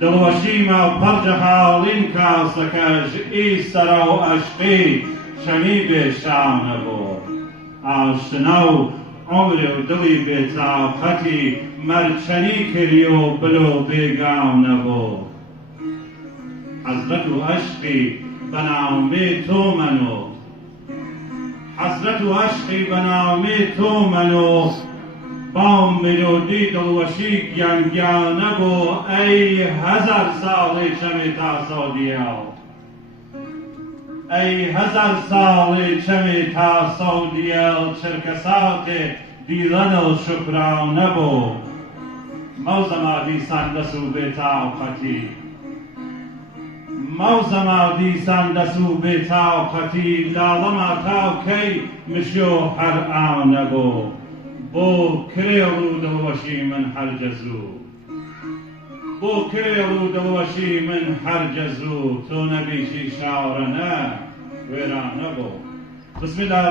دڵوەشیمە و پەرجە حاڵین کاسەکەش ئیسەرە و عەشقی چەنی بێشاو نەبوو ئاشنا و عمری و دڵی بێتاقەتی مەرچەنی کردی و بلو بێگاو نەبوو حەزرەت و عەشقی بەناومێ تۆمەن و حەزرەت و عەشقی بەناومێ تۆمەن و باو ملودی دڵوەشی گیانگیانە بوو ئەی هەزار ساڵی چەمێ تاسەودیێڵ ئەی هەزار ساڵی چەمێ تاسەودیێڵ چرکە ساڵێ دیڵەنە و شوکراو نەبوو مەوزەما دیسان دەسوو بێتاقەتی مەوزەما دیسان دەسوو بێتاقەتی لاڵەما تاوکەی مشۆ هەر ئاو نەبوو بۆ کرێڵ و دڵوەشی من هەرگەزوو بۆ کرێڵ و دڵوەشی من هەرگەزوو تۆ نەبیشی شاوڕە نە وێران نەبوو بسم الله